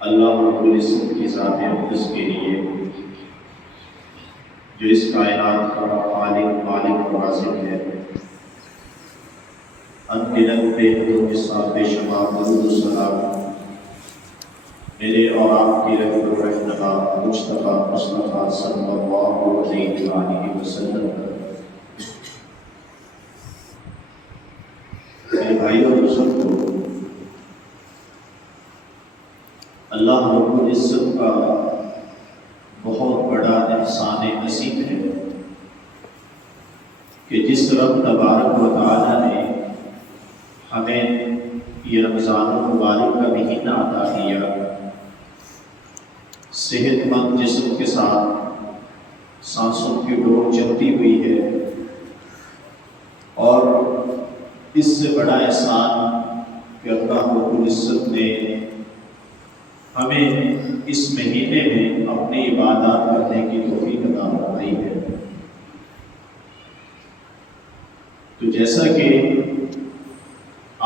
اللہ رب العزت کی ذات اقدس کے لیے جو اس کائنات کا خالق مالک و رازق ہے، انگنت بے حدود بے شمار درود و سلام میرے اور آپ کی رحمت و رحمتہ مصطفیٰ صلی اللہ علیہ وآلہ وسلم پر۔ میرے بھائیوں اور بزرگوں، اللہ رب العزت کا بہت بڑا احسان عظیم ہے کہ جس رب تبارک و تعالیٰ نے ہمیں یہ رمضان المبارک کا مہینہ عطا کیا، صحت مند جسم کے ساتھ سانسوں کی ڈور چلتی ہوئی ہے، اور اس سے بڑا احسان کہ اللہ رب العزت نے ہمیں اس مہینے میں اپنی عبادات کرنے کی توفیق عطا فرمائی ہے۔ تو جیسا کہ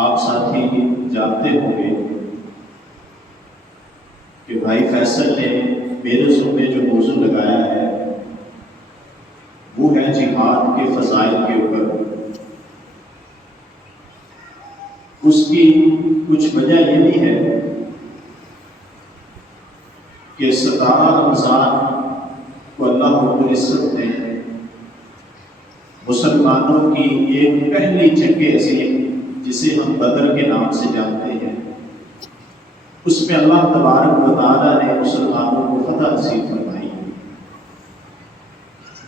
آپ ساتھی جانتے ہوں گے کہ بھائی فیصل نے میرے ذمے جو موضوع لگایا ہے وہ ہے جہاد کے فضائل کے اوپر۔ اس کی کچھ وجہ یہ بھی ہے کہ 17 رمضان کو اللہ رب العزت نے مسلمانوں کی ایک پہلی جنگ عظیم جسے ہم بدر کے نام سے جانتے ہیں، اس میں اللہ تبارک و تعالیٰ نے مسلمانوں کو فتح نصیب فرمائی۔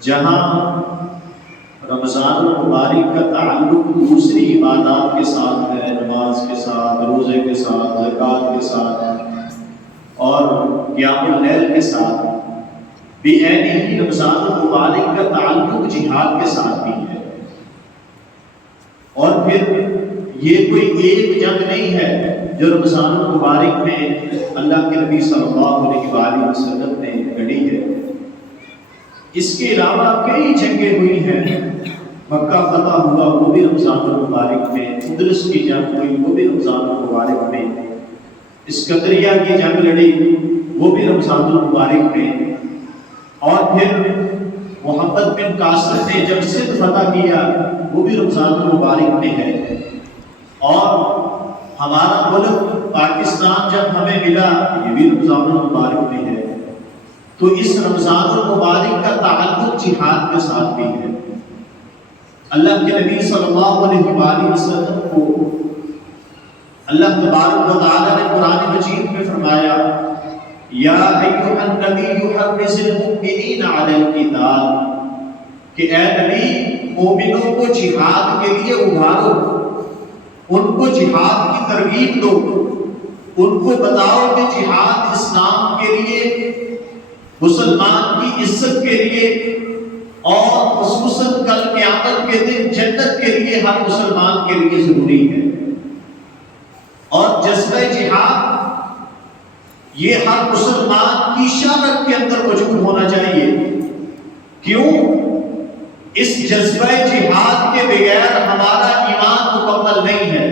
جہاں رمضان المبارک کا تعلق دوسری عبادات کے ساتھ ہے، نماز کے ساتھ، روزے کے ساتھ، زکوٰۃ کے ساتھ اور قیام اللیل کے ساتھ، بھی ہی رمضان المبارک کا تعلق جہاد کے ساتھ بھی ہے۔ اور پھر یہ کوئی ایک جنگ نہیں ہے جو رمضان المبارک میں اللہ کے نبی صلی اللہ علیہ وآلہ وسلم نے لڑی ہے، اس کے علاوہ کئی جنگیں ہوئی ہیں۔ مکہ فتح ہوا وہ بھی رمضان المبارک میں، اندلس کی جنگ ہوئی وہ بھی رمضان المبارک میں، اسکندریہ کی جنگ لڑی وہ بھی رمضان المبارک میں، اور پھر محمد بن قاسم نے جب سندھ فتح کیا وہ بھی رمضان المبارک میں ہے، اور ہمارا ملک پاکستان جب ہمیں ملا یہ بھی رمضان المبارک میں ہے۔ تو اس رمضان المبارک کا تعلق جہاد کے ساتھ بھی ہے۔ اللہ کے نبی صلی اللہ علیہ وآلہ وسلم کو اللہ تبارک و تعالیٰ نے قرآن مجید میں فرمایا، یا ایھا النبی حرض المؤمنین علی القتال، کہ اے نبی مومنوں کو جہاد کے لیے ابھارو، ان کو جہاد کی ترغیب دو، ان کو بتاؤ کہ جہاد اسلام کے لیے، مسلمان کی عزت کے لیے، اور خصوصاً کل قیامت کے دن جنت کے لیے ہر مسلمان کے لیے ضروری ہے۔ اور جذبہ جہاد یہ ہر مسلمان کی شامت کے اندر موجود ہونا چاہیے۔ کیوں؟ اس جذبہ جہاد کے بغیر ہمارا ایمان مکمل نہیں ہے۔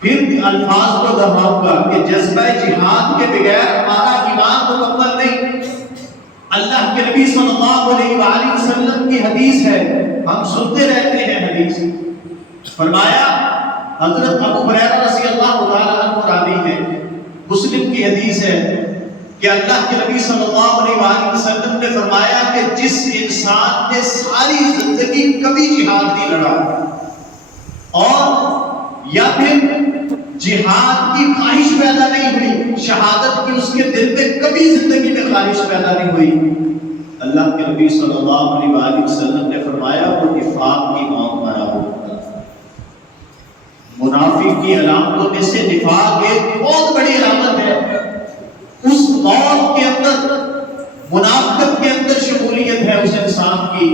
پھر الفاظ کو دہراؤں گا کہ جذبہ جہاد کے بغیر ہمارا ایمان مکمل نہیں۔ اللہ کے نبی صلی اللہ علیہ وآلہ وسلم کی حدیث ہے، ہم سنتے رہتے ہیں حدیث، فرمایا حضرت ابو ہریرہ رضی اللہ تعالیٰ عنہ راوی ہے، مسلم کی حدیث ہے کہ اللہ کے نبی صلی اللہ علیہ وآلہ وسلم نے فرمایا کہ جس انسان نے ساری زندگی کبھی جہاد نہیں لڑا، اور یا پھر جہاد کی خواہش پیدا نہیں ہوئی، شہادت کی اس کے دل میں کبھی زندگی میں خواہش پیدا نہیں ہوئی، اللہ کے نبی صلی اللہ علیہ وآلہ وسلم نے فرمایا وہ نفاق کی موت مرا ہوگا۔ منافق کی علامتوں میں سے نفاق ایک بہت بڑی علامت ہے۔ اس موت کے اندر، منافقت کے اندر شمولیت ہے اس انسان کی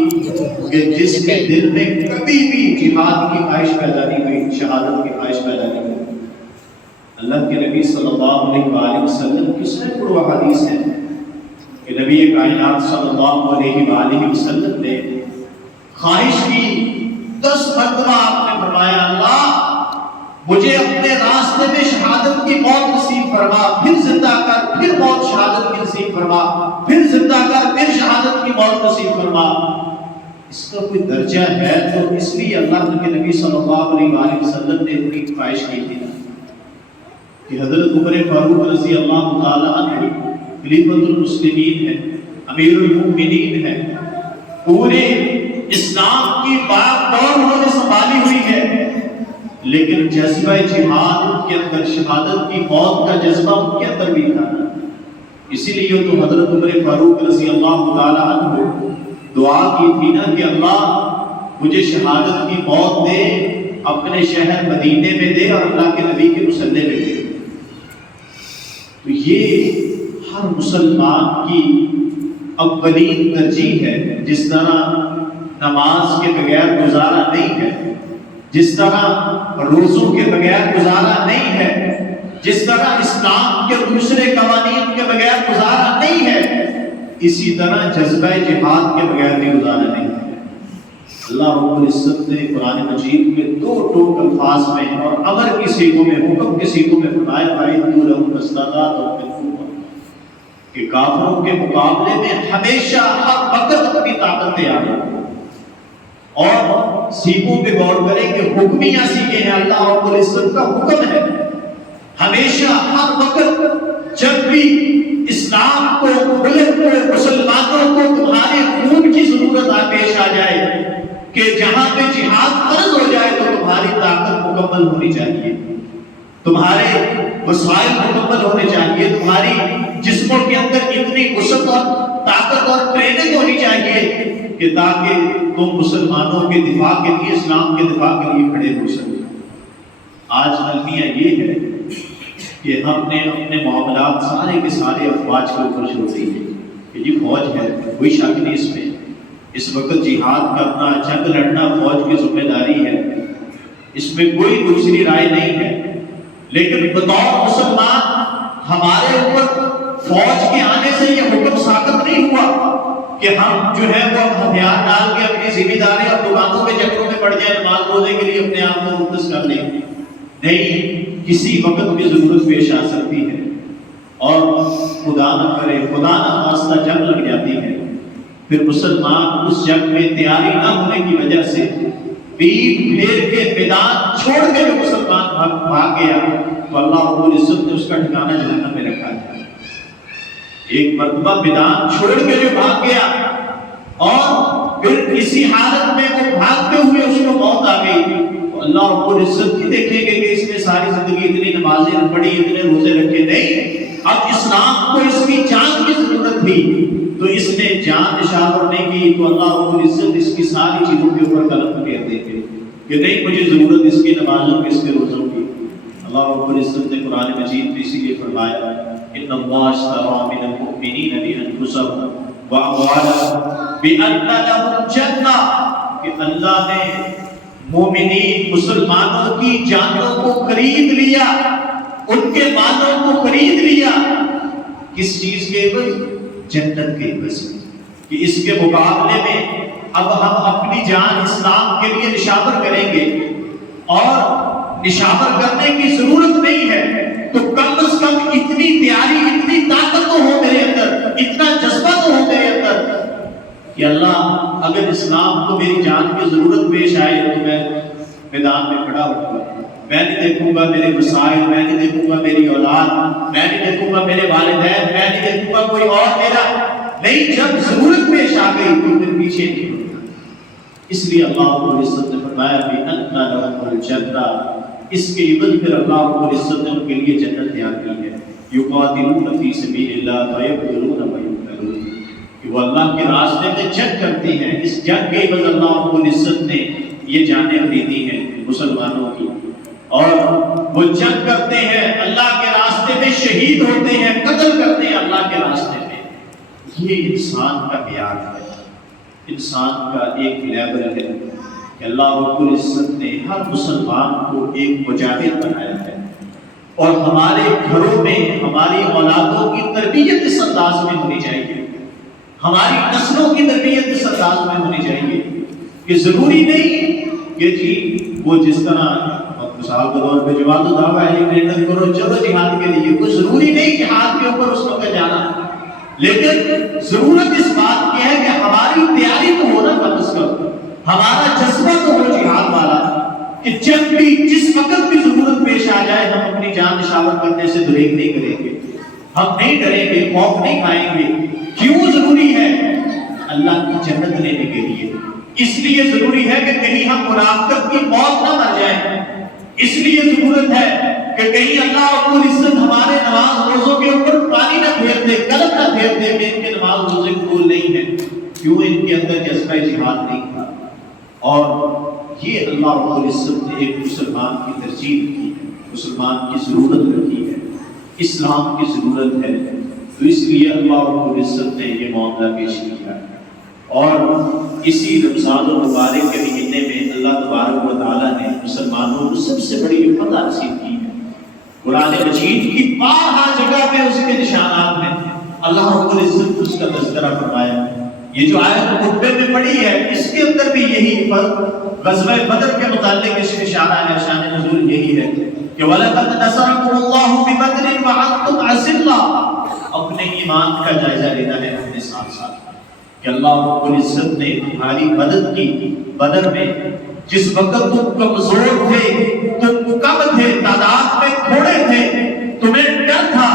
کہ جس کے دل میں کبھی بھی جہاد کی خواہش پیدا نہیں ہوئی، شہادت کی خواہش پیدا نہیں ہوئی۔ اللہ کے نبی صلی اللہ علیہ وآلہ وسلم کی سینکڑوں احادیث ہیں کہ نبی کائنات صلی اللہ علیہ وآلہ وسلم نے خواہش کی 10 مرتبہ آپ نے فرمایا اللہ مجھے اپنے راستے میں شہادت کی موت نصیب فرما، پھر زندہ کر، پھر موت شہادت کی نصیب فرما، پھر زندہ کر، پھر شہادت کی موت نصیب فرما۔ اس کا کوئی درجہ ہے تو اس لیے اللہ کے نبی صلی اللہ علیہ وآلہ وسلم نے اتنی خواہش کی تھی کہ حضرت عمر فاروق رضی اللہ تعالیٰ عنہ خلیفۃ المسلمین ہے، امیر المؤمنین ہے، پورے اسلام کی بات دور انہوں نے سنبھالی ہوئی ہے، لیکن جذبہ جہاد ان کے اندر، شہادت کی موت کا جذبہ ان کے اندر بھی تھا۔ اسی لیے تو حضرت عمر فاروق رضی اللہ تعالیٰ عنہ دعا کی تھی نا کہ اللہ مجھے شہادت کی موت دے، اپنے شہر مدینے میں دے اور اللہ کے نبی کے مصلی میں دے۔ تو یہ ہر مسلمان کی اولین ترجیح ہے۔ جس طرح نماز کے بغیر گزارا نہیں ہے، جس طرح روزوں کے بغیر گزارا نہیں ہے، جس طرح اسلام کے دوسرے قوانین کے بغیر گزارا نہیں ہے، اسی طرح جذبہ جہاد کے بغیر بھی گزارا نہیں ہے۔ اللہ رب العزت نے قرآن مجید میں دو ٹوک الفاظ میں اور امر کی صیغوں میں، حکم کی صیغوں میں فرمایا کہ کافروں کے مقابلے میں ہمیشہ ہر وقت اپنی طاقت تیار ہے۔ اور سیغوں پہ غور کریں کہ حکمیہ سیغے ہیں، اللہ رب العزت کا حکم ہے ہمیشہ ہر وقت جب بھی اسلام کو، ملک کو، مسلمانوں کو تمہارے خون کی ضرورت پیش آ جائے، کہ جہاں پہ جہاد فرض ہو جائے تو تمہاری طاقت مکمل ہونی چاہیے، تمہارے وسائل مکمل ہونے چاہیے، تمہاری جسموں کے اندر اتنی وسعت اور طاقت اور ٹریننگ ہونی چاہیے کہ تاکہ تم مسلمانوں کے دفاع کے لیے، اسلام کے دفاع کے لیے کھڑے ہو سکیں۔ آج المیہ یہ ہے کہ ہم نے اپنے معاملات سارے کے سارے افواج کے اوپر چھوڑ دی ہیں کہ یہ فوج ہے، کوئی شک نہیں اس میں، اس وقت جہاد کرنا، جنگ لڑنا فوج کی ذمہ داری ہے، اس میں کوئی دوسری رائے نہیں ہے۔ لیکن بطور مسلمان ہمارے اوپر فوج کے آنے سے یہ حکم ساقط نہیں ہوا کہ ہم جو ہے وہ ہتھیار ڈال کے اپنی ذمہ داری اور دکانوں کے چکروں میں پڑ جائیں، نماز روزے کے لیے اپنے آپ کو مختص کر لیں۔ نہیں، کسی وقت بھی ضرورت پیش آ سکتی ہے اور خدا نہ کرے، خدا نہ خواستہ جنگ لگ جاتی ہے، پھر مسلمان اس جنگ میں تیاری نہ ہونے کی وجہ سے پیٹ پھیر کے میدان چھوڑ کے جو مسلمان بھاگ گیا تو اللہ رب العزت نے اس کا ٹھکانہ جہنم میں رکھا ہے۔ ایک مرتبہ میدان چھوڑ کے جو بھاگ گیا اور پھر اسی حالت میں وہ بھاگتے ہوئے اس کو موت آ گئی تو اللہ رب العزت کی دیکھیں گے کہ اس نے ساری زندگی اتنی نمازیں پڑھی، اتنے روزے رکھے، نہیں، اب اسلام کو اس کی جان کی ضرورت تھی تو اس نے جان نشاور نہیں کی تو اللہ رب العزت اس کی ساری چیزوں کے اوپر قلم پھیر دیں گے کہ نہیں، مجھے ضرورت اس کی نمازوں کی، اس کے روزوں کی۔ اللہ رب العزت نے قرآن مجید میں اسی لیے فرمایا ان اللہ اشتری من المؤمنین بانفسهم واموالهم بان لهم جنہ، کہ اللہ نے مومنین مسلمانوں کی جانوں کو خرید لیا، ان کے مالوں کو خرید لیا، کس چیز کے عوض؟ جنت کے عوض، کہ اس کے مقابلے میں اب ہم اپنی جان اسلام کے لیے نشاور کریں گے اور نشاور کرنے کی ضرورت نہیں ہے تو کم از کم اتنی تیاری، اتنی طاقت تو ہو میرے اندر، اتنا جذبہ تو ہو میرے اندر کہ اللہ اگر اسلام کو میری جان کی ضرورت پیش آئے تو میں میدان میں کھڑا ہوں گا، میں نہیں دیکھوں گا میرے مسائل، میں نہیں دیکھوں گا میری اولاد، میں نہیں دیکھوں گا میرے والدین، میں نہیں دیکھوں گا کوئی اور میرا، نہیں، جب ضرورت پیش آ گئی تو پھر پیچھے نہیں ہوگا۔ اس لیے اللہ رب العزت نے فرمایا بِأَنَّ لَهُمُ الْجَنَّةَ، اس کے عوض پھر اللہ رب العزت نے ان کے لیے جنت تیار کی ہے۔ یقاتلون فی سبیل اللہ فیقتلون ویقتلون، کہ وہ اللہ کے راستے میں جنگ کرتے ہیں، اس جنگ کے عوض اللہ رب العزت نے یہ جانیں خریدی ہیں مسلمانوں کی، اور وہ جنگ کرتے ہیں اللہ کے راستے میں، شہید ہوتے ہیں، قتل کرتے ہیں اللہ کے راستے میں۔ یہ انسان کا معیار ہے، انسان کا ایک لیول ہے کہ اللہ رب العزت نے ہر مسلمان کو ایک مجاہد بنایا ہے، اور ہمارے گھروں میں ہماری اولادوں کی تربیت اس انداز میں ہونی چاہیے، ہماری نسلوں کی تربیت اس انداز میں ہونی چاہیے کہ ضروری نہیں کہ جی وہ جس طرح مثال کے طور پہ جماعت الدعوہ ہے، محنت کرو چلو جہاد کے لیے، کوئی ضروری نہیں جہاد کے اوپر اس وقت جانا، لیکن ضرورت اس بات کی ہے کہ ہماری تیاری تو ہونا کم از کم، ہمارا جذبہ تو ہو جہاد والا کہ جب بھی جس وقت بھی ضرورت پیش آ جائے ہم اپنی جان نشاور کرنے سے دریغ نہیں کریں گے، ہم نہیں ڈریں گے، خوف نہیں کھائیں گے۔ کیوں ضروری ہے؟ اللہ کی جنت لینے کے لیے، اس لیے ضروری ہے کہ کہیں ہم منافقت کی موت نہ مر جائیں، اس لیے ضرورت ہے کہ کہیں اللہ رب العزت ہمارے نماز روزوں کے اوپر پانی نہ پھیر دے، قلم نہ پھیر دے کہ ان کے نماز روزے قبول نہیں ہیں، کیوں ان کے اندر جذبہ جہاد نہیں تھا۔ اور یہ اللہ رب العزت نے ایک مسلمان کی ترجیح کی ہے، مسلمان کی ضرورت رکھی ہے، اسلام کی ضرورت ہے، تو اس لیے اللہ رب العزت نے یہ معاملہ پیش کیا ہے۔ اور اسی رمضان المبارک کے مہینے میں اللہ تبارک و تعالیٰ نے مسلمانوں کو سب سے بڑی فتح نصیب کی ہے۔ قرآن مجید کی بارہا جگہ پہ اس کے نشانات ہیں، اللہ رب العزت اس کا تذکرہ فرمایا ہے۔ یہ جو آیت خطبے میں پڑھی ہے اس کے اندر بھی یہی غزوہ بدر کے متعلق اس میں اشارہ ہے، شان نزول یہی ہے کہ وَلَقَدْ نَصَرَكُمُ اللَّهُ بِبَدْرٍ وَأَنْتُمْ أَذِلَّةٌ، اپنے ایمان کا جائزہ لینا ہے اپنے ساتھ ساتھ کہ اللہ رب العزت نے تمہاری مدد کی بدر میں، جس وقت تم کمزور تھے، تم کم تھے، تعداد میں تھوڑے تھے، تمہیں ڈر تھا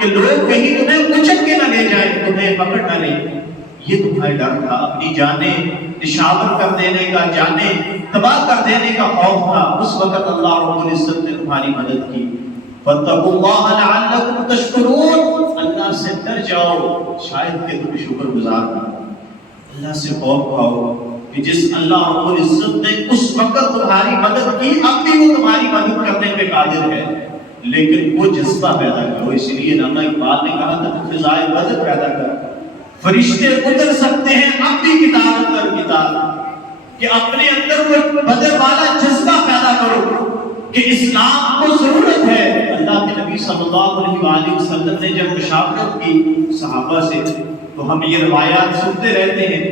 کہ لوگ کہیں تمہیں اچک کے نہ لے جائیں، تمہیں پکڑ نہ لیں، یہ تمہارا ڈر تھا، اپنی جانیں نشاور کر دینے کا، جانیں تباہ کر دینے کا خوف تھا، اس وقت اللہ رب العزت نے تمہاری مدد کی۔ فَاتَّقُوا اللَّهَ لَعَلَّكُمْ تَشْكُرُونَ، اللہ سے ڈر جاؤ شاید کہ تم شکر گزار ہو، اللہ سے خوف کھاؤ کہ جس اللہ رب العزت نے اس وقت تمہاری مدد کی اب بھی وہ تمہاری مدد کرنے پہ قادر ہے، لیکن وہ جذبہ پیدا کرو۔ اس لیے علامہ اقبال نے کہا تھا فضائے بدر پیدا کر، فرشتے اتر سکتے ہیں اب بھی کتاب اندر کتاب، کہ اپنے اندر وہ بدر والا جذبہ پیدا کرو کہ اسلام کو ضرورت ہے۔ اللہ کے نبی صلی اللہ علیہ وآلہ وسلم نے جب مشاورت کی صحابہ سے، تو ہم یہ روایات سنتے رہتے ہیں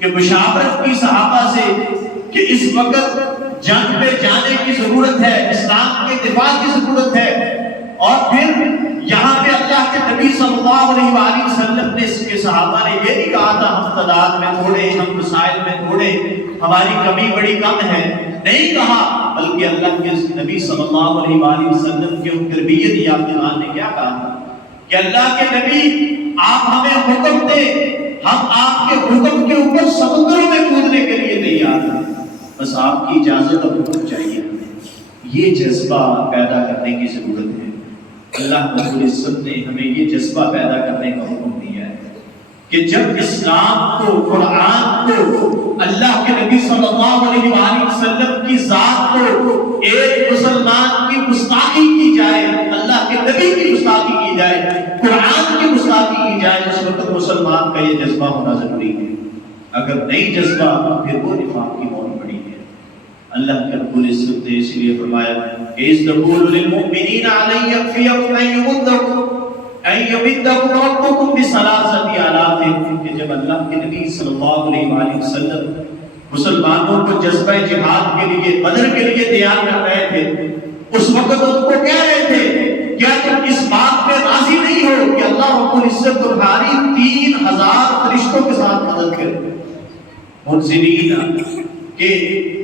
کہ مشاورت کی صحابہ سے کہ اس وقت جنگ پہ جانے کی ضرورت ہے، اسلام کے دفاع کی ضرورت ہے، اور پھر یہاں پہ اللہ کے نبی صلی اللہ علیہ وآلہ وسلم نے اس کے صحابہ نے یہ نہیں کہا تھا ہم تعداد میں تھوڑے، ہم مسائل میں تھوڑے، ہماری کمی بڑی کم ہے، نہیں کہا، بلکہ اللہ کے نبی صلی اللہ علیہ وآلہ وسلم کے تربیت یافتگان نے کیا کہا تھا کہ اللہ کے نبی آپ ہمیں حکم دیں، ہم آپ کے حکم کے اوپر سمندروں میں کودنے کے لیے تیار ہیں، بس آپ کی اجازت اب حکم چاہیے۔ یہ جذبہ پیدا کرنے کی ضرورت ہے۔ اللہ رب العزت نے ہمیں یہ جذبہ پیدا کرنے کا حکم دیا ہے کہ جب اسلام کو، قرآن کو، اللہ کے نبی صلی اللہ علیہ وآلہ وسلم کی ذات کو ایک مسلمان کی گستاخی کی جائے، اللہ کے نبی کی گستاخی کی جائے، قرآن کی گستاخی کی جائے، اس وقت مسلمان کا یہ جذبہ ہونا ضروری ہے۔ اگر نہیں جذبہ تو پھر وہ نفاق کی موت پڑی ہے۔ اللہ کے رب العزت نے اس لیے فرمایا کہ اذ تقول للمؤمنین علی یکفیکم ان یمدکم ربکم بثلاثۃ آلاف، کہ جب اللہ کے نبی صلی اللہ علیہ وآلہ وسلم مسلمانوں کو جذبہ جہاد کے لیے، بدر کے لیے تیار کر رہے تھے، اس وقت ان کو کہہ رہے تھے کیا تم اس بات پہ راضی نہیں ہو کہ اللہ رب العزت تمہاری 3000 فرشتوں کے ساتھ مدد کرے، منزلین، کہ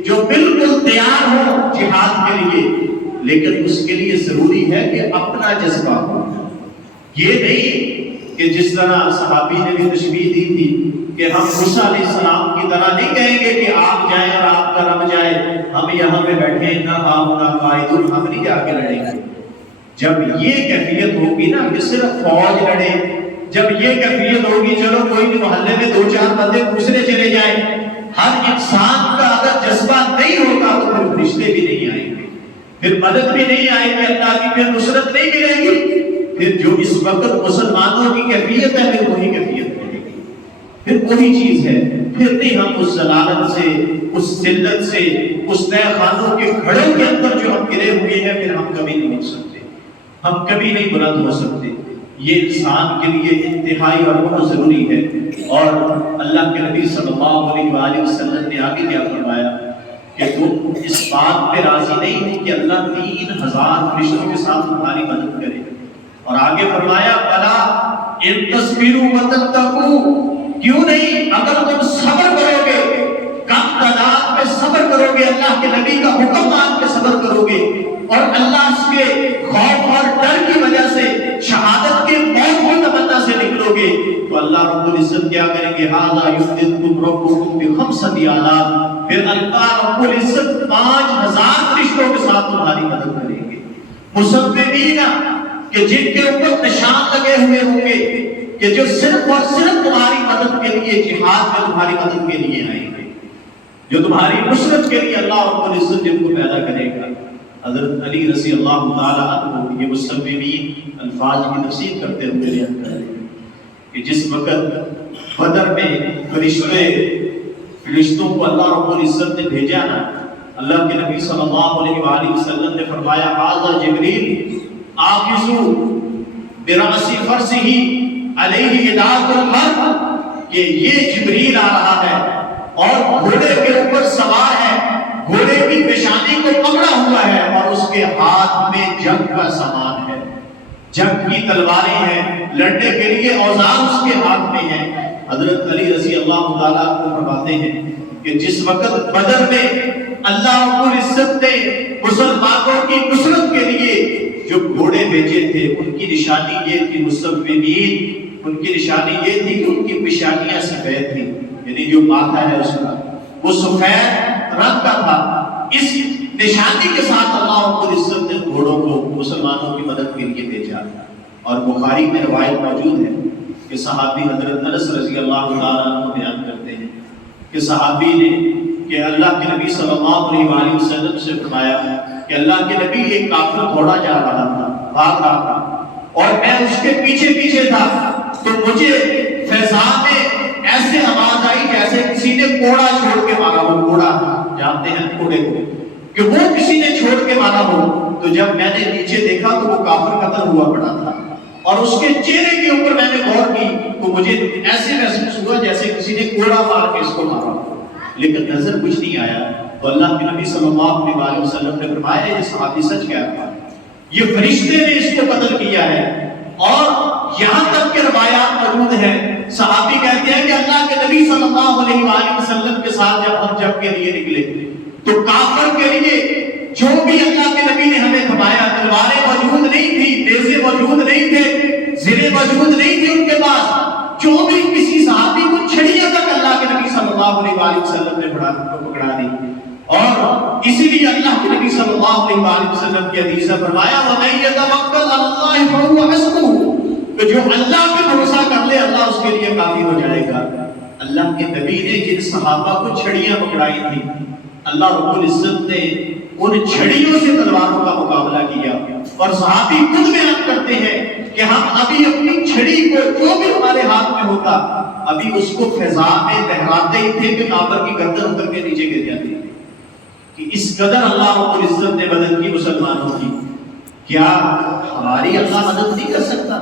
جو بالکل تیار ہو جہاد کے لیے، لیکن اس کے لیے ضروری ہے کہ اپنا جذبہ ہو۔ یہ نہیں کہ جس طرح صحابی نے بھی تشبیہ دی تھی کہ ہم موسیٰ علیہ السلام کی طرح نہیں کہیں گے کہ آپ جائیں اور آپ کا رب جائے، ہم یہاں پہ بیٹھے نہ ہم نہ قائدون، ہم نہیں جا کے لڑیں گے۔ جب یہ کیفیت ہوگی نا کہ صرف فوج لڑے، جب یہ کیفیت ہوگی چلو کوئی بھی محلے میں 2-4 بندے دوسرے چلے جائیں، ہر انسان کا اگر جذبہ نہیں ہوگا تو پھر فرشتے بھی نہیں آئیں گے، پھر مدد بھی نہیں آئے گی، اللہ کی پھر نصرت نہیں ملے گی۔ پھر جو اس وقت مسلمانوں کی کیفیت ہے پھر وہی کیفیت ملے گی، پھر وہی چیز ہے، پھر نہیں ہم اس ضلالت سے، اس ذلت سے، اس نئے خانوں کے گھڑوں کے اندر جو ہم گرے ہوئے ہیں، پھر ہم کبھی نہیں ہو سکتے، ہم کبھی نہیں بلند ہو سکتے۔ یہ انسان کے لیے انتہائی اور بہت ضروری ہے۔ اور اللہ کے نبی صلی اللہ علیہ وآلہ وسلم نے آگے کیا فرمایا کہ کہ تم اس بات پہ راضی نہیں ہو کہ اللہ 3000 فرشتوں کے ساتھ تمہاری مدد کرے؟ اور آگے فرمایا بلا ان تصبروا وتتقوا، کیوں نہیں اگر تم صبر کرو گے، کم تعداد میں صبر کرو گے، اللہ کے نبی کا حکم مان کے صبر کرو گے، اور اللہ اس کے خوف اور ڈر کی وجہ سے شہادت کے موت کی تمنا سے نکلو گے، تو اللہ رب العزت کیا کریں گے؟ ھذا یمددکم ربکم بخمسۃ آلاف، پھر اللہ رب العزت 5000 فرشتوں کے ساتھ تمہاری مدد کریں گے، مسببین، کہ جن کے اوپر نشان لگے ہوئے ہوں گے، کہ جو صرف اور صرف تمہاری مدد کے لیے، جہاد میں تمہاری مدد کے لیے آئیں گے، جو تمہاری نصرت کے لیے اللہ رب العزت جن کو پیدا کرے گا۔ حضرت علی رضی اللہ تعالیٰ عنہ یہ مسببین الفاظ کی تفسیر کرتے ہوئے بیان کر رہے ہیں کہ جس وقت بدر میں فرشتوں کو اللہ رب العزت نے بھیجا نا، اللہ کے نبی صلی اللہ علیہ وآلہ وسلم نے فرمایا ھذا جبریل آخذ برأس فرسہ علیہ اداۃ الحرب، کہ یہ جبریل آ رہا ہے اور گھوڑے کے اوپر سوار ہے، گھوڑے کی پیشانی کو پکڑا ہوا ہے، اور اس کے ہاتھ میں جنگ کا سامان ہے، جنگ کی تلواریں ہیں، لڑنے کے لیے اوزار اس کے ہاتھ میں ہیں۔ حضرت علی رضی اللہ تعالیٰ کو فرماتے ہیں کہ جس وقت بدر میں اللہ رب العزت نے مسلمانوں کی نصرت کے لیے جو گھوڑے بھیجے تھے، ان کی نشانی یہ تھی، مسببین ان کی نشانی یہ تھی کہ ان کی پیشانیاں سفید تھی، یعنی جو ماتھا ہے اس کا وہ سفید رنگ کا تھا۔ اس نشانی کے ساتھ اللہ رب العزت نے گھوڑوں کو مسلمانوں کی مدد کے لیے بھیجا، اور بخاری میں روایت موجود ہے کہ صحابی حضرت انس رضی اللہ تعالیٰ عنہ بیان کرتے ہیں کہ صحابی نے کہ اللہ کے نبی صلی اللہ علیہ وآلہ وسلم سے فرمایا کہ اللہ کے نبی ایک کافر گھوڑا جا رہا تھا، بھاگ رہا تھا، اور میں اس کے پیچھے پیچھے تھا، تو مجھے فضا میں ایسے آواز آئی جیسے کسی نے کوڑا چھوڑ کے مارا ہو، کوڑا جانتے ہیں کوڑے کو، کہ وہ کسی نے چھوڑ کے مارا ہو۔ تو جب میں نے نیچے دیکھا تو وہ کافر قتل ہوا پڑا تھا، اور اس کے چہرے کے اوپر میں نے غور کی تو مجھے ایسے محسوس ہوا جیسے کسی نے کوڑا مار کے اس کو مارا ہو، لیکن نظر کچھ نہیں آیا۔ تو اللہ کے نبی صلی اللہ علیہ وسلم نے فرمایا یہ صحابی سچ کہہ رہا ہے، یہ فرشتے نے اس کو قتل کیا ہے۔ اور یہاں تک کہ روایات موجود ہیں، صحابی کہتے ہیں کہ اللہ کے نبی صلی اللہ علیہ وآلہ وسلم کے ساتھ جب ہم جنگ کے لیے نکلے تو کافر کے لیے جو بھی اللہ کے نبی نے ہمیں تھمایا، تلواریں موجود نہیں تھی، نیزے موجود نہیں تھے، زرے موجود نہیں تھی ان کے پاس، جو بھی کسی صحابی کو چھڑیاں تک اللہ کے نبی صلی اللہ علیہ وآلہ وسلم نے پکڑا دی۔ اور اسی لیے اللہ کے نبی صلی اللہ علیہ وآلہ وسلم کی حدیث میں فرمایا وَمَن يَتَوَکَّلْ عَلَى اللَّهِ فَهُوَ حَسْبُهُ، کہ جو اللہ پہ بھروسہ کر لے اللہ اس کے لیے کافی ہو جائے گا۔ اللہ کے نبی نے جن صحابہ کو چھڑیاں پکڑائی تھی، اللہ رب العزت نے ان چھڑیوں سے تلواروں کا مقابلہ کیا، اور صحابی خود بیان کرتے ہیں کہ ہم ابھی اپنی چھڑی کو جو بھی ہمارے ہاتھ میں ہوتا ابھی اس کو فضا میں لہراتے ہی تھے کہ کافر کی گردن اتر کے نیچے گر جاتی تھی، کہ اس قدر اللہ رب العزت نے مدد کی مسلمانوں کی۔ کیا ہماری اللہ مدد نہیں کر سکتا؟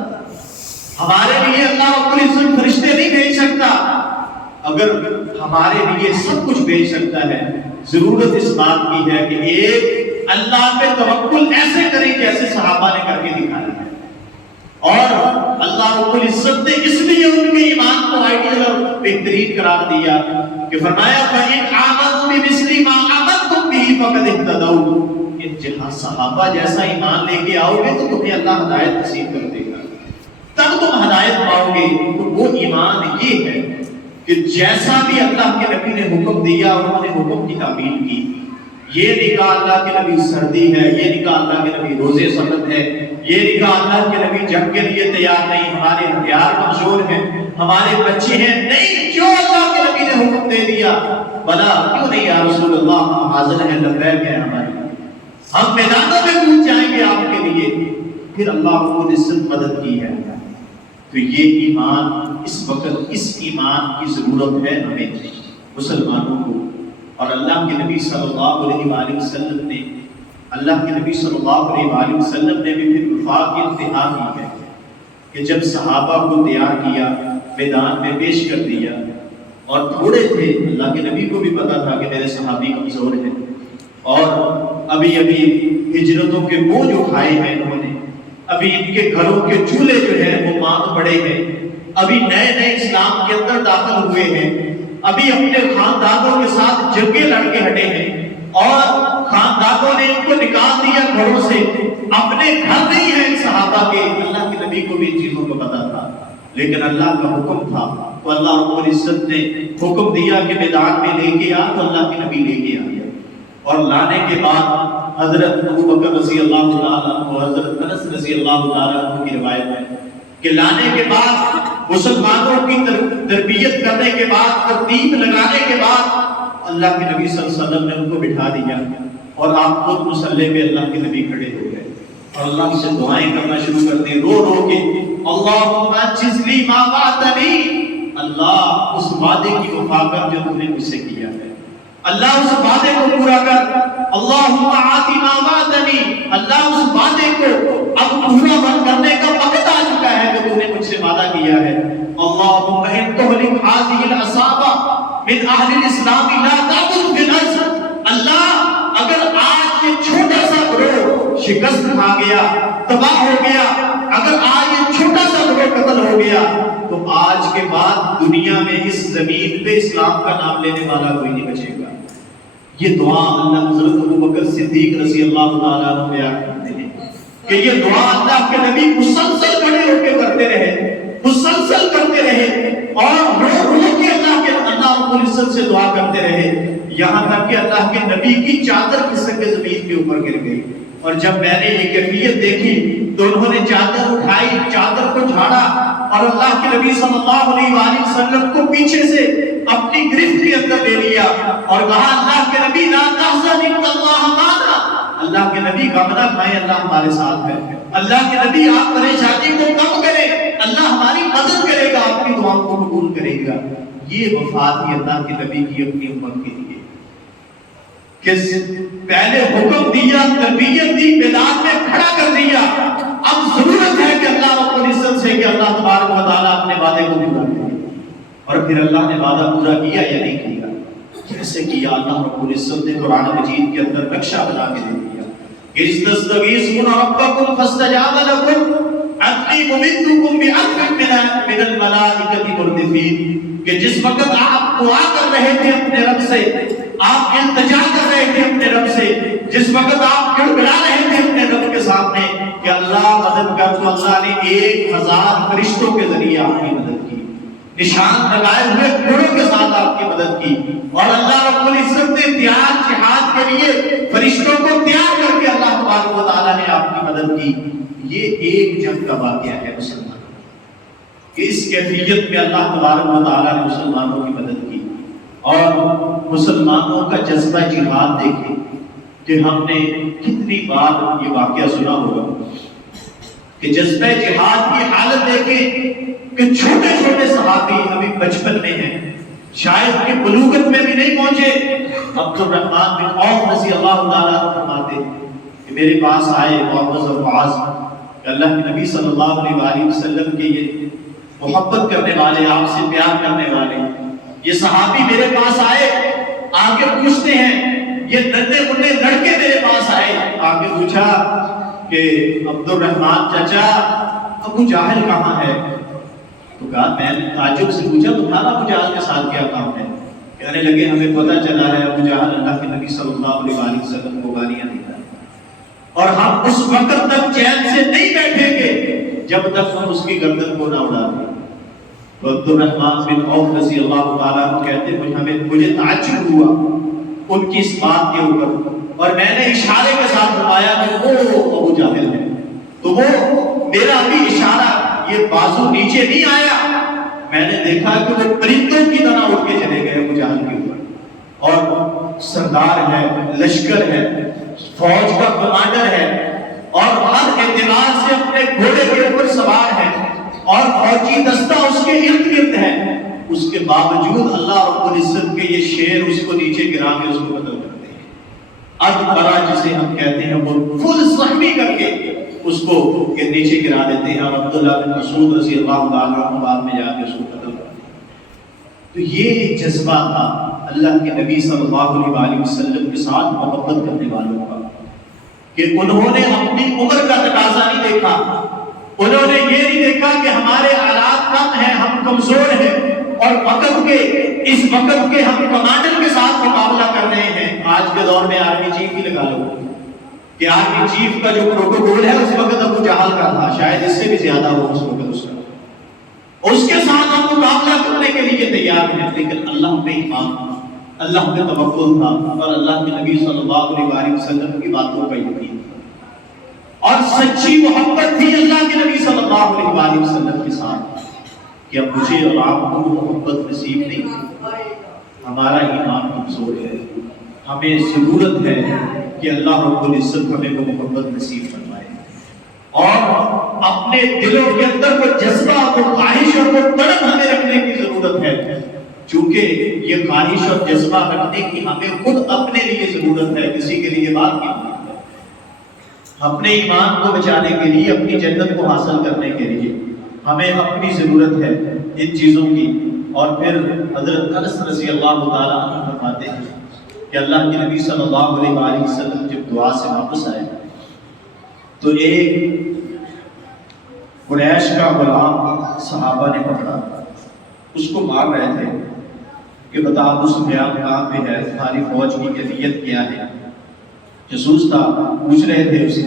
ہمارے لیے اللہ رب العزت فرشتے نہیں بھیج سکتا؟ اگر ہمارے لیے سب کچھ بھیج سکتا ہے، ضرورت اس بات کی ہے کہ ایک اللہ پہ توکل ایسے کریں جیسے صحابہ نے کر کے دکھایا ہے۔ اور اللہ رب العزت نے اس لیے ان کے ایمان کو آئیڈیل اور بہترین قرار دیا کہ فرمایا فَإِنْ آمَنُوا بِمِثْلِ مَا آمَنْتُمْ بِهِ فَقَدِ اهْتَدَوْا، کہ جہاں صحابہ جیسا ایمان لے کے آؤ گے تو تمہیں اللہ ہدایت نصیب کر دے گا، تب تم ہدایت پاؤ گے۔ تو وہ ایمان یہ ہے کہ جیسا بھی اللہ کے نبی نے حکم دیا انہوں نے حکم کی تعمیل کی۔ یہ نکاح اللہ کے نبی سردی ہے، یہ نکاح اللہ کے نبی روزے سنت ہے، یہ نکاح اللہ کے نبی جنگ کے لیے تیار نہیں، ہمارے ہتھیار کمزور ہیں، ہمارے بچے ہیں، نہیں، جو اللہ کے نبی نے حکم دے دیا بلا کیوں نہیں یا رسول اللہ، ہم حاضر ہیں، لبیک ہیں ہماری، ہم میدانوں میں کود جائیں گے آپ کے لیے۔ پھر اللہ کو عزت مدد کی ہے۔ تو یہ ایمان اس وقت اس ایمان کی ضرورت ہے ہمیں مسلمانوں کو، اور اللہ کے نبی صلی اللہ علیہ وآلہ وسلم نے بھی پھر وفاق کی انتہا کی ہے کہ جب صحابہ کو تیار کیا، میدان میں پیش کر دیا، اور تھوڑے تھے، اللہ کے نبی کو بھی پتا تھا کہ میرے صحابی کمزور ہیں، اور ابھی ابھی ہجرتوں کے بوجھ اٹھائے ہیں انہوں نے، ابھی ان کے گھروں کے چولہے جو ہیں وہ ماند پڑے ہیں، ابھی نئے نئے اسلام کے اندر داخل ہوئے ہیں، ابھی اپنے خاندانوں کے ساتھ جنگیں لڑ کے ہٹے ہیں، اور خاندانوں نے ان کو نکال دیا گھروں سے، اپنے گھر نہیں ہیں صحابہ کے۔ اللہ کے نبی کو بھی ان چیزوں کو پتا تھا، لیکن اللہ کا حکم تھا تو اللہ رب العزت نے حکم دیا کہ میدان میں لے کے آ، تو اللہ کے نبی لے کے آ گیا۔ اور لانے کے بعد حضرت ابو بکر رضی اللہ تعالیٰ عنہ اور حضرت انس رضی اللہ تعالیٰ عنہ کی روایت ہے کہ لانے کے بعد مسلمانوں کی تربیت کرنے کے بعد، ترتیب لگانے کے بعد اللہ کے نبی صلی اللہ علیہ وسلم نے ان کو بٹھا دیا، اور آپ خود مصلی پہ اللہ کے نبی کھڑے ہو گئے اور اللہ سے دعائیں کرنا شروع کر دی، رو رو کے، اللہم اجز لی ما وعدتنی، اللہ اس وعدے کی وفا کر جو تم نے مجھ سے کیا ہے، اللہ اس وعدے کو پورا کر، اللہم آتی ما وعدتنی، اللہ اس وعدے کو اب پورا کرنے کا وقت آ چکا ہے جو تم نے مجھ سے وعدہ کیا ہے، اللہم ان تہلک هذه العصابہ من اہل الاسلام لا تعبد بالارض، اللہ اگر آج یہ چھوٹا سا گروہ شکست کھا گیا، تباہ ہو گیا، اگر آج یہ چھوٹا سا گروہ قتل ہو گیا، تو آج کے بعد دنیا میں اس زمین پہ اسلام کا نام لینے والا کوئی نہیں بچے گا۔ یہ دعا اللہ حضرت ابو بکر صدیق رضی اللہ تعالیٰ عنہ بیان کرتے ہیں کہ یہ دعا اللہ کے نبی مسلسل کھڑے ہو کے کرتے رہے، مسلسل کرتے رہے، اور رو رو کے اللہ رب العزت سے دعا کرتے رہے، یہاں تک کہ اللہ کے نبی کی چادر کھسک کے زمین کے اوپر گر گئی۔ اور جب میں نے یہ کیفیت دیکھی تو انہوں نے چادر اٹھائی، چادر کو جھاڑا، اور اللہ کے نبی صلی اللہ علیہ وآلہ وسلم کو پیچھے سے اپنی گرفت کے اندر لے لیا اور کہا، اللہ کے نبی لا تحزن ان اللہ معنا، اللہ کے نبی غم نہ کھائیں، اللہ ہمارے ساتھ ہے، اللہ کے نبی آپ پریشانی کو کم کریں، اللہ ہماری مدد کرے گا، آپ کی دعاؤں کو قبول کرے گا۔ یہ وفات ہی اللہ کے نبی کی اپنی امت کے لیے کہ پہلے حکم دیا، تربیت دی، میدان میں کھڑا کر دیا، اب ضرورت ہے کہ اللہ رب العزت سے کہ اللہ تبارک و تعالیٰ اپنے وعدے کو پورا کرے، اور پھر اللہ نے وعدہ پورا کیا یا نہیں کیا؟ کیسے کیا؟ اللہ رب العزت نے قرآن مجید کے اندر نقشہ بنا کے دے دیا کہ استغیثون ربکم فاستجاب لکم انی ممدکم بألف من الملائکۃ مردفین، کہ جس وقت آپ دعا کر رہے تھے اپنے رب سے، آپ التجا کر رہے تھے اپنے رب سے، جس وقت آپ گڑگڑا رہے تھے اپنے رب کے سامنے کہ اللہ مدد کر، تو اللہ نے 1000 فرشتوں کے ذریعے آپ کی مدد کی، نشان لگائے ہوئے گھوڑوں کے ساتھ آپ کی مدد کی، اور اللہ رب العزت نے تیار جہاد کے لیے فرشتوں کو تیار کر کے اللہ تبارک و تعالیٰ نے آپ کی مدد کی۔ یہ ایک جنگ کا واقعہ ہے مسلمان کہ اس کیفیت میں اللہ تبارک و تعالیٰ نے مسلمانوں کی مدد کی، اور مسلمانوں کا جذبہ جہاد دیکھیں کہ ہم نے کتنی بار یہ واقعہ سنا ہوگا کہ جذبہ جہاد کی حالت دیکھیں کہ چھوٹے چھوٹے صحابی ابھی بچپن میں ہیں، شاید کہ بلوغت میں بھی نہیں پہنچے، عبد الرحمن بن عوف رضی اللہ تعالیٰ عنہ فرماتے ہیں کہ میرے پاس آئے معوذ اور معاذ، اللہ کے نبی صلی اللہ علیہ وآلہ وسلم کے یہ محبت کرنے والے، آپ سے پیار کرنے والے یہ صحابی میرے پاس آئے، آگے پوچھتے ہیں، یہ ننھے منھے لڑکے میرے پاس آئے، آگے پوچھا کہ عبد الرحمن چچا ابو جہل کہاں ہے؟ تو کہا، میں نے تعجب سے پوچھا تمہارا ابو جہل کے ساتھ کیا کام ہے؟ کہنے لگے ہمیں پتہ چلا ہے ابو جہل اللہ کے نبی صلی اللہ علیہ وآلہ وسلم کو گالیاں دیتا ہے، اور ہم اس وقت تک چین سے نہیں بیٹھیں گے جب تک ہم اس کی گردن کو نہ اڑا دیں۔ تو عبد الرحمن بن عوف رضی اللہ تعالیٰ عنہ کہتے ہیں مجھے تعجب ہوا ان کی اس بات کے اوپر، اور میں نے اشارے کے ساتھ فرمایا کہ وہ ابو جہل ہے، تو وہ میرا بھی اشارہ یہ بازو نیچے نہیں آیا، میں نے دیکھا کہ وہ پرندوں کی طرح اڑ کے چلے گئے ابو جہل کے اوپر، اور سردار ہے، لشکر ہے، فوج کا کمانڈر ہے، اور ہر اعتبار سے اپنے گھوڑے کے اوپر سوار ہے، اور فوجی دستہ اس کے ارد گرد ہے، اس کے باوجود اللہ رب العزت کے یہ شیر اس کو نیچے گرا کے اس کو قتل کرتے ہیں۔ ادبرا جسے ہم کہتے ہیں وہ فل زخمی کر کے اس کو نیچے گرا دیتے ہیں، اور عبداللہ بن مسعود رضی اللہ تعالیٰ عنہ بعد میں جا کے اس کو قتل کرتے ہیں۔ تو یہ جذبہ تھا اللہ کے نبی صلی اللہ علیہ وسلم کے ساتھ محبت کرنے والوں کا کہ انہوں نے اپنی عمر کا تقاضا نہیں دیکھا، انہوں نے یہ نہیں دیکھا کہ ہمارے حالات کم ہیں، ہم کمزور ہیں اور اس وقت کے ہم کمانڈر کے ساتھ مقابلہ کر رہے ہیں۔ آج کے دور میں آرمی چیف ہی لگا لو کہ آرمی چیف کا جو پروٹوکول ہے اس وقت ابو جہل کا تھا، شاید اس سے بھی زیادہ ہو اس وقت اس کا، اس کے ساتھ ہم مقابلہ کرنے کے لیے تیار ہیں۔ لیکن اللہ پہ ایمان، اللہ پہ توکل تھا اور اللہ کے نبی صلی اللہ علیہ وسلم کی باتوں کا یقین تھا اور سچی محبت تھی اللہ کے نبی صلی اللہ علیہ وسلم کے ساتھ کہ اب مجھے اور آپ کو محبت نصیب نہیں، ہمارا ایمان کمزور ہے، ہمیں ضرورت ہے کہ اللہ رب العزت ہمیں وہ محبت نصیب فرمائے اور اپنے دلوں کے اندر وہ جذبہ، وہ خواہش اور وہ تڑپ ہمیں رکھنے کی ضرورت ہے، چونکہ یہ خواہش اور جذبہ رکھنے کی ہمیں خود اپنے لیے ضرورت ہے، کسی کے لیے بات نہیں ہے۔ اپنے ایمان کو بچانے کے لیے، اپنی جنت کو حاصل کرنے کے لیے ہمیں اپنی ضرورت ہے ان چیزوں کی۔ اور پھر حضرت انس رضی اللہ تعالیٰ عنہ فرماتے ہیں کہ اللہ کے نبی صلی اللہ علیہ وسلم جب دعا سے واپس آئے تو ایک قریش کا غلام صحابہ نے پکڑا، اس کو مار رہے تھے کہ بتا ابو سفیان کہاں پہ ہے، تمہاری فوج کی کیفیت کیا ہے، جاسوس تھا، پوچھ رہے تھے اسے۔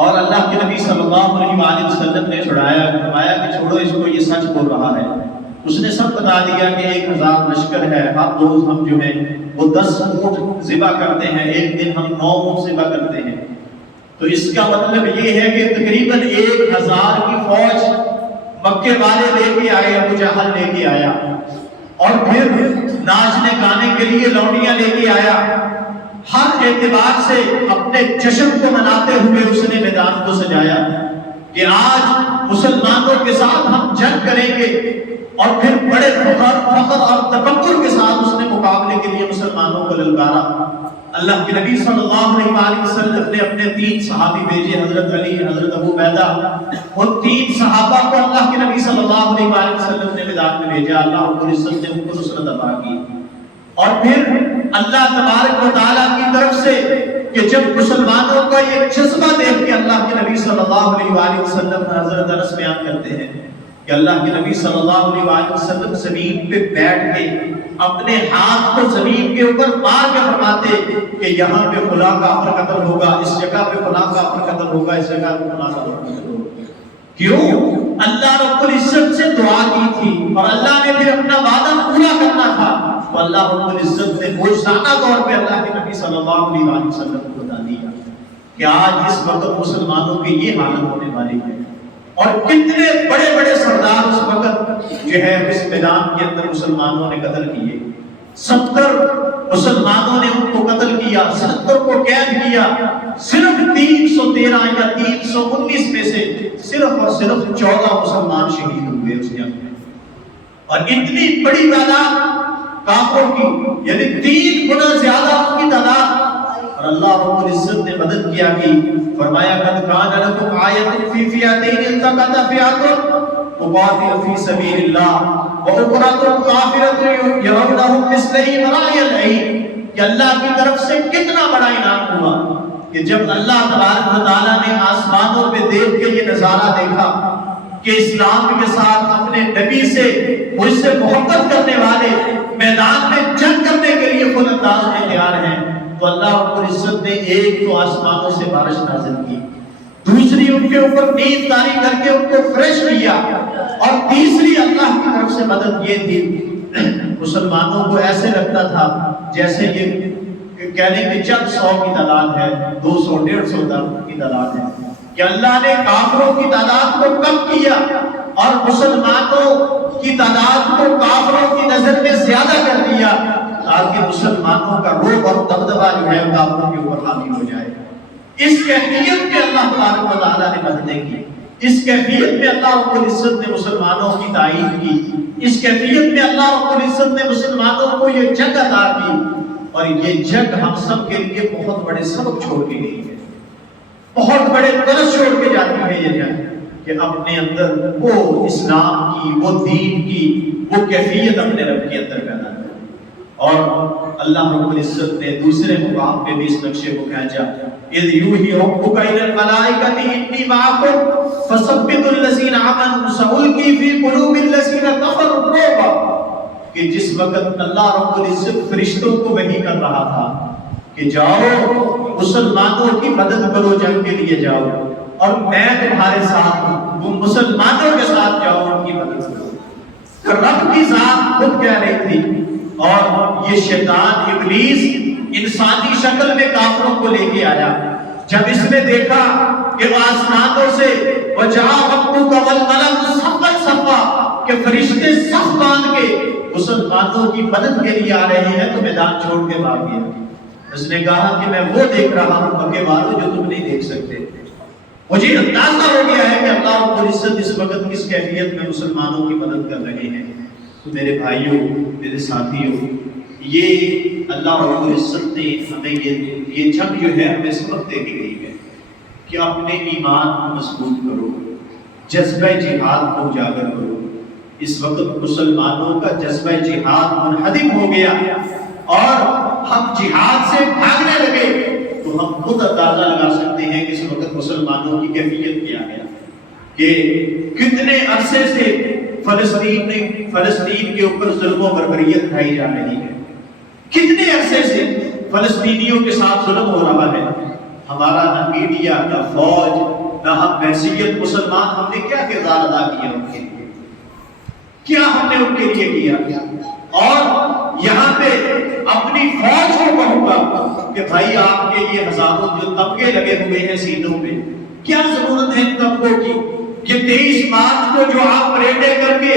اور اللہ کے نبی صلی اللہ علیہ وسلم نے چھڑایا، فرمایا کہ چھوڑو اس کو، یہ سچ بول رہا ہے۔ اس نے سب بتا دیا کہ 1000 لشکر ہے، ہر روز ہم جو ہے وہ 10 اونٹ ذبح کرتے ہیں، ایک دن ہم 9 اونٹ ذبح کرتے ہیں۔ تو اس کا مطلب یہ ہے کہ تقریباً 1000 کی فوج مکے والے لے کے آئے، ابو جہل لے کے آیا، اور پھر ناچنے گانے کے لیے لونڈیاں لے کے آیا۔ ہر اعتبار سے اپنے جشن کو مناتے ہوئے اس نے میدان کو سجایا کہ آج مسلمانوں کے ساتھ ہم جنگ کریں گے، اور پھر بڑے فخر اور تکبر کے ساتھ اس نے مقابلے کے لیے مسلمانوں کو للکارا۔ اللہ کے نبی صلی اللہ علیہ وسلم نے اپنے 3 صحابی بھیجے، حضرت علی، حضرت ابو عبیدہ، ان 3 صحابہ کو اللہ کے نبی صلی اللہ علیہ وسلم نے میدان میں بھیجا، اللہ رب العزت نے ان کو نصرت عطا کی۔ اور پھر اللہ تبارک و تعالیٰ کی طرف سے کہ جب مسلمانوں کا یہ جذبہ دیکھ کے اللہ کے نبی صلی اللہ علیہ وسلم حضرت انس بیان کرتے ہیں کہ اللہ کے نبی صلی اللہ علیہ وسلم زمین پہ بیٹھ کے اپنے ہاتھ کو زمین کے اوپر مار کے فرماتے کہ یہاں پہ فلاں کافر قتل ہوگا، اس جگہ پہ فلاں کافر قتل ہوگا، اس جگہ پہ فلاں کافر قتل ہوگا۔ کیوں؟ اللہ رب العزت سے دعا کی تھی اور اللہ نے پھر اپنا وعدہ پورا کرنا تھا، تو اللہ رب العزت نے موجزانہ طور پہ اللہ کے نبی صلی اللہ علیہ وسلم کو بتا دیا کہ آج اس وقت مسلمانوں کی یہ حالت ہونے والی ہے۔ اور کتنے بڑے بڑے سردار اس وقت جو ہے اس میدان کے اندر مسلمانوں نے قتل کیے، 70 مسلمانوں نے ان کو قتل کیا، 70 کو قید کیا، صرف 313 یا 319 میں سے صرف اور صرف 14 مسلمان شہید ہوئے اس جنگ میں۔ اور اتنی بڑی تعداد کافروں کی، یعنی 3 گنا زیادہ ان کی تعداد، اور اللہ رب العزت نے مدد کیا کہ فرمایا قد کان لکم آیۃ فی فئتین التقطا فئۃ تقاتل فی سبیل اللہ واخرى کافرۃ یرونہم مثلیہم رأی العین، کہ اللہ کی طرف سے کتنا بڑا انعام ہوا کہ جب اللہ تبارک و تعالیٰ نے آسمانوں پہ دیکھ کے یہ نظارہ دیکھا کہ اسلام کے ساتھ اپنے نبی سے، مجھ سے محبت کرنے والے میدان میں جنگ کرنے کے لیے خود انداز میں تیار ہیں، تو اللہ رب العزت نے ایک تو آسمانوں سے بارش نازل کی، دوسری ان کے اوپر نیند طاری کر کے ان کو فریش کیا، اور تیسری اللہ کی طرف سے مدد یہ تھی مسلمانوں کو ایسے لگتا تھا جیسے یہ کہنے کہ چند 100 کی تعداد ہے، 200 150 کی تعداد ہے، کہ اللہ نے کافروں کی تعداد کو کم کیا اور مسلمانوں کی تعداد کو کافروں کی نظر میں زیادہ کر دیا تاکہ مسلمانوں کا رعب اور دبدبہ جو ہے کافروں کے اوپر حاوی ہو جائے۔ اس کیفیت میں اللہ تبارک و تعالیٰ نے مددیں کی، اس کیفیت میں اللہ رب العزت نے مسلمانوں کی تائید کی، اس کیفیت میں اللہ رب العزت نے مسلمانوں کو یہ جنگ عطا کی، اور یہ جنگ ہم سب کے لیے بہت بڑے سبق چھوڑ کے گئی ہے، بہت بڑے درس چھوڑ کے جاتی ہے یہ جنگ، کہ اپنے اندر وہ اسلام کی، وہ دین کی وہ کیفیت اپنے رب کے اندر پیدا کریں۔ اور اللہ رب العزت نے دوسرے مقام پہ بھی اس نقشے کو کھینچا، اذ یوحی ربک الی الملائکۃ انی معکم فثبتوا الذین آمنوا سألقی فی قلوب الذین کفروا الرعب، کہ جس وقت اللہ رب العزت فرشتوں کو وحی کر رہا تھا کہ جاؤ مسلمانوں کی مدد کرو، جنگ کے لیے جاؤ اور میں تمہارے ساتھ ہوں، وہ مسلمانوں کے ساتھ جاؤ، ان کی مدد کرو۔ تو رب کی ذات خود کہہ رہی تھی، اور یہ شیطان ابلیس انسانی شکل میں کافروں کو لے کے آیا۔ جب اس نے دیکھا کہ آسمانوں سے وجاء ربک والملک صفا صفا، کہ فرشتے صف باندھ کے مسلمانوں کی مدد کے لیے آ رہے ہیں، تو میدان چھوڑ کے بھاگ گیا۔ اس نے کہا کہ میں وہ دیکھ رہا ہوں مکے والوں جو تم نہیں دیکھ سکتے۔ مجھے اندازہ ہو گیا ہے کہ اللہ رب العزت اس وقت کس کیفیت میں مسلمانوں کی مدد کر رہے ہیں۔ تو میرے بھائیوں، میرے ساتھیوں، یہ اللہ رب العزت نے ہمیں یہ جنگ جو ہے ہمیں سبق دے کے گئی ہے کہ اپنے ایمان کو مضبوط کرو، جذبہ جہاد کو اجاگر کرو۔ اس وقت مسلمانوں کا جذبہ جہاد منہدم ہو گیا اور ہم جہاد سے بھاگنے لگے، تو ہم خود اندازہ لگا سکتے ہیں کہ اس وقت مسلمانوں کی کیفیت کیا ہے، کہ کتنے عرصے سے فلسطین کے اوپر ظلم و بربریت ڈھائی جا رہی ہے، کتنے عرصے سے فلسطینیوں کے ساتھ ظلم ہو رہا ہے۔ ہمارا نہ میڈیا، نہ فوج، نہ ہم حیثیت مسلمان، ہم نے کیا کردار ادا کیا ان کے لیے، کیا ہم نے ان کے لیے کیا؟ اور یہاں پہ اپنی فوج کو کہوں گا کہ بھائی آپ کے لیے ہزاروں جو تمغے لگے ہوئے ہیں سینوں پہ، کیا ضرورت ہے ان تمغوں کی؟ یہ 23 مارچ کو جو آپ پریڈیں کر کے،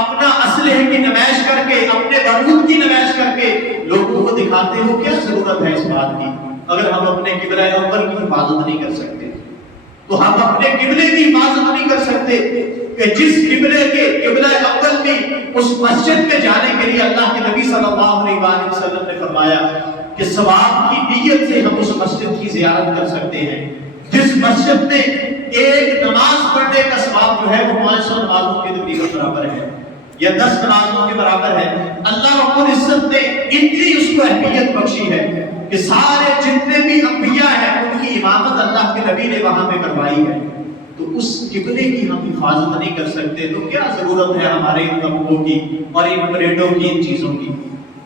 اپنا اسلحے کی نمائش کر کے، اپنے بارود کی نمائش کر کے لوگوں کو دکھاتے ہو، کیا ضرورت ہے اس بات کی؟ اگر ہم اپنے قبلہ اول کی حفاظت نہیں کر سکتے تو ہم اپنے قبلے کی حفاظت نہیں کر سکتے، کہ جس قبلے کے قبلہ اول میں اس مسجد میں جانے کے لیے اللہ کے نبی صلی اللہ علیہ وآلہ وسلم نے فرمایا کہ ثواب کی نیت سے ہم اس مسجد کی زیارت کر سکتے ہیں، جس مسجد میں ایک نماز پڑھنے کا ثواب جو ہے وہ 500 نمازوں کے تقریباً برابر ہے یا 10 نمازوں کے برابر ہے۔ اللہ رب العزت نے اتنی اس کو اہمیت بخشی ہے کہ سارے جتنے بھی انبیاء ہیں ان کی امامت اللہ کے نبی نے وہاں پہ کروائی ہے، تو اس قبلے کی ہم حفاظت نہیں کر سکتے تو کیا ضرورت ہے ہمارے ان تمغوں کی اور ان پریڈوں کی، ان چیزوں کی؟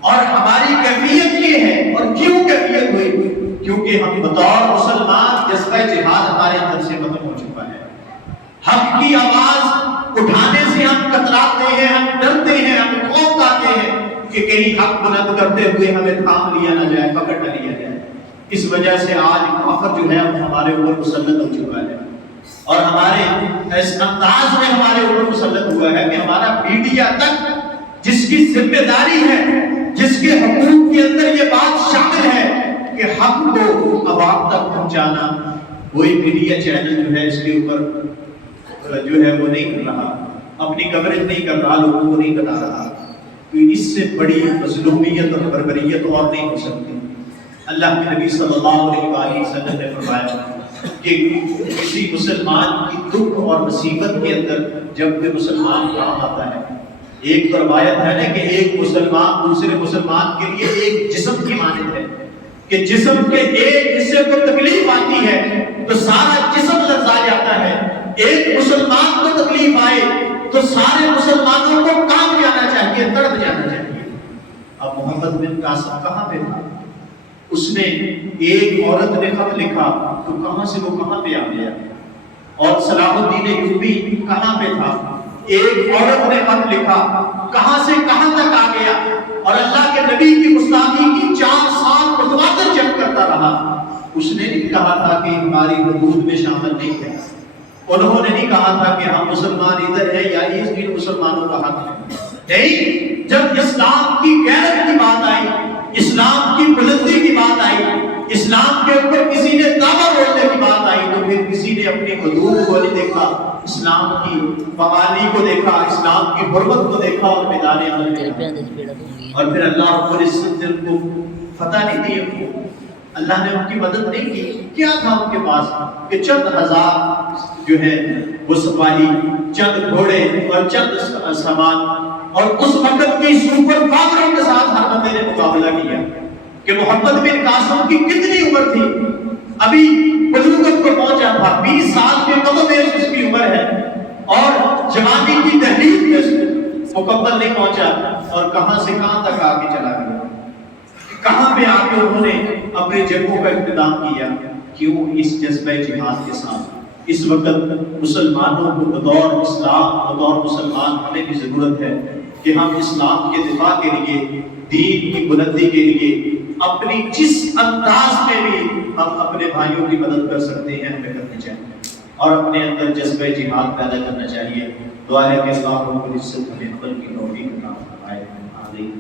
اور ہماری کیفیت یہ ہے، اور کیوں کیفیت ہوئی؟ کیونکہ ہم بطور مسلمان جذبہ جہاد ہمارے اندر سے ختم ہو چکا ہے۔ حق کی آواز اٹھانے سے ہم کتراتے ہیں، ہم ڈرتے ہیں، ہم خوف کھاتے ہیں کہ کہیں حق بلند کرتے ہوئے ہمیں تھام لیا نہ جائے، پکڑ نہ لیا جائے۔ اس وجہ سے آج کافر جو ہے ہمارے اوپر مسلط ہو چکا ہے، اور ہمارے اس انداز میں ہمارے اوپر مسلط ہوا ہے کہ ہمارا میڈیا تک جس کی ذمہ داری ہے، جس کے حقوق کے اندر یہ بات شامل ہے کہ حق کو عوام تک پہنچانا، کوئی میڈیا چینل جو ہے اس کے اوپر جو ہے وہ نہیں کر رہا، اپنی کوریج نہیں کر رہا، لوگوں کو نہیں بتا رہا، تو اس سے بڑی مظلومیت اور بربریت اور نہیں ہو سکتی۔ اللہ کے نبی صلی اللہ علیہ وآلہ وسلم نے فرمایا کہ کسی مسلمان کی دکھ اور مصیبت کے اندر جب بھی مسلمان کام آتا ہے، ایک تو روایت ہے نا کہ ایک مسلمان دوسرے مسلمان کے لیے ایک جسم کی مانند ہے، کہ جسم کے ایک حصے کو تکلیف آتی ہے تو سارا جسم لرزا جاتا ہے، ایک مسلمان کو تکلیف آئے تو سارے مسلمانوں کو کام جانا چاہیے، تڑپ جانا چاہیے۔ اب محمد بن قاسم کہاں پہ تھا؟ اس نے ایک عورت نے خط لکھا تو کہاں سے وہ کہاں پہ آ گیا؟ اور صلاح الدین ایوبی کہاں پہ تھا؟ ایک عورت نے خط لکھا، کہاں سے کہاں تک آ گیا؟ اور اللہ کے نبی کی گستاخی کی 4 سال متواتر جنگ کرتا رہا۔ اس نے نہیں کہا تھا کہ ہماری حدود میں شامل نہیں ہے، انہوں نے نہیں کہا تھا کہ ہم مسلمان ادھر ہیں یا اس مسلمانوں کا حق ہے، نہیں۔ جب اسلام کی غیرت کی بات آئی، اسلام کی بلندی کی بات آئی، اسلام کے اوپر کسی نے دعویٰ بولنے کی بات آئی، تو پھر کسی نے اپنی حدود کو نہیں دیکھا، اسلام کی قوالی کو دیکھا، اسلام کی حرمت کو دیکھا اور میدان عمل میں، اور پھر اللہ رب العزت نے ان کو فتح نہیں دی، ان کو اللہ نے ان کی مدد نہیں کی۔ کیا تھا ان کے پاس کہ چند ہزار جو ہے وہ سپاہی، چند گھوڑے اور چند سامان، اور اس وقت کی سپر پاوروں کے ساتھ ہر بندے نے مقابلہ کیا کہ محمد بن قاسم کی کتنی عمر تھی، ابھی بلوغت کو پہنچا تھا، 20 سال کے قدم اس کی عمر ہے اور جوانی کی دہلیز میں مکمل نہیں پہنچا، اور کہاں سے کہاں تک آگے چلا گیا، کہاں پہ آ کے انہوں نے اپنے جنگوں کا اختتام کیا۔ کیوں؟ اس جذبہ جہاد کے ساتھ۔ اس وقت مسلمانوں کو بطور اسلام، بطور مسلمان ہونے کی ضرورت ہے کہ ہم اسلام کے دفاع کے لیے، دین کی بلندی کے لیے اپنی جس انداز میں بھی ہم اپنے بھائیوں کی مدد کر سکتے ہیں ہمیں کرنی چاہیے، اور اپنے اندر جذبہ جہاد پیدا کرنا چاہیے۔ دعا ہے کہ اللہ رب العزت ہمیں عمل کی توفیق عطا فرمائے۔ آمین۔